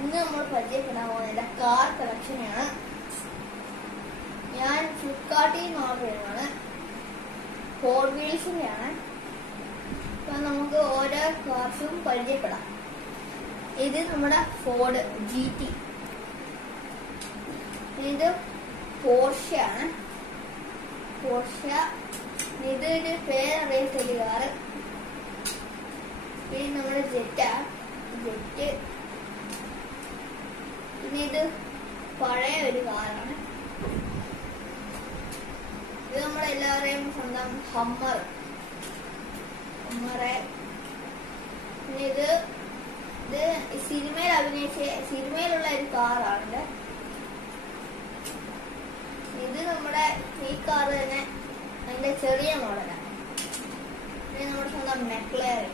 ഇന്ന് നമ്മൾ പരിചയപ്പെടാൻ പോകുന്നത് കാർ കളക്ഷനാണ്. ഞാൻ ഫ്ലിപ്കാർട്ടിൽ നിന്ന് ഓർഡർ ചെയ്തതാണ്. 4 വീൽസിന്റെ ആണ്. അപ്പൊ നമുക്ക് ഓരോ കാർസും പരിചയപ്പെടാം. ഇത് നമ്മുടെ ഫോർഡ് GT. ഇത് പോർഷെ ആണ്. ഇത് പേരറിയത്തൊരു കാറ്. ഇത് നമ്മുടെ ജെറ്റ്. പിന്നെ ഇത് പഴയ ഒരു കാറാണ്. ഇത് നമ്മളെല്ലാവരെയും സ്വന്തം ഹമ്മർ. പിന്നെ ഇത് സിനിമയിലുള്ള ഒരു കാറാണ്. ഇത് നമ്മുടെ ഈ കാറ് തന്നെ അതിന്റെ ചെറിയ മോഡലാണ്. പിന്നെ നമ്മുടെ സ്വന്തം മെക്ലേറൻ.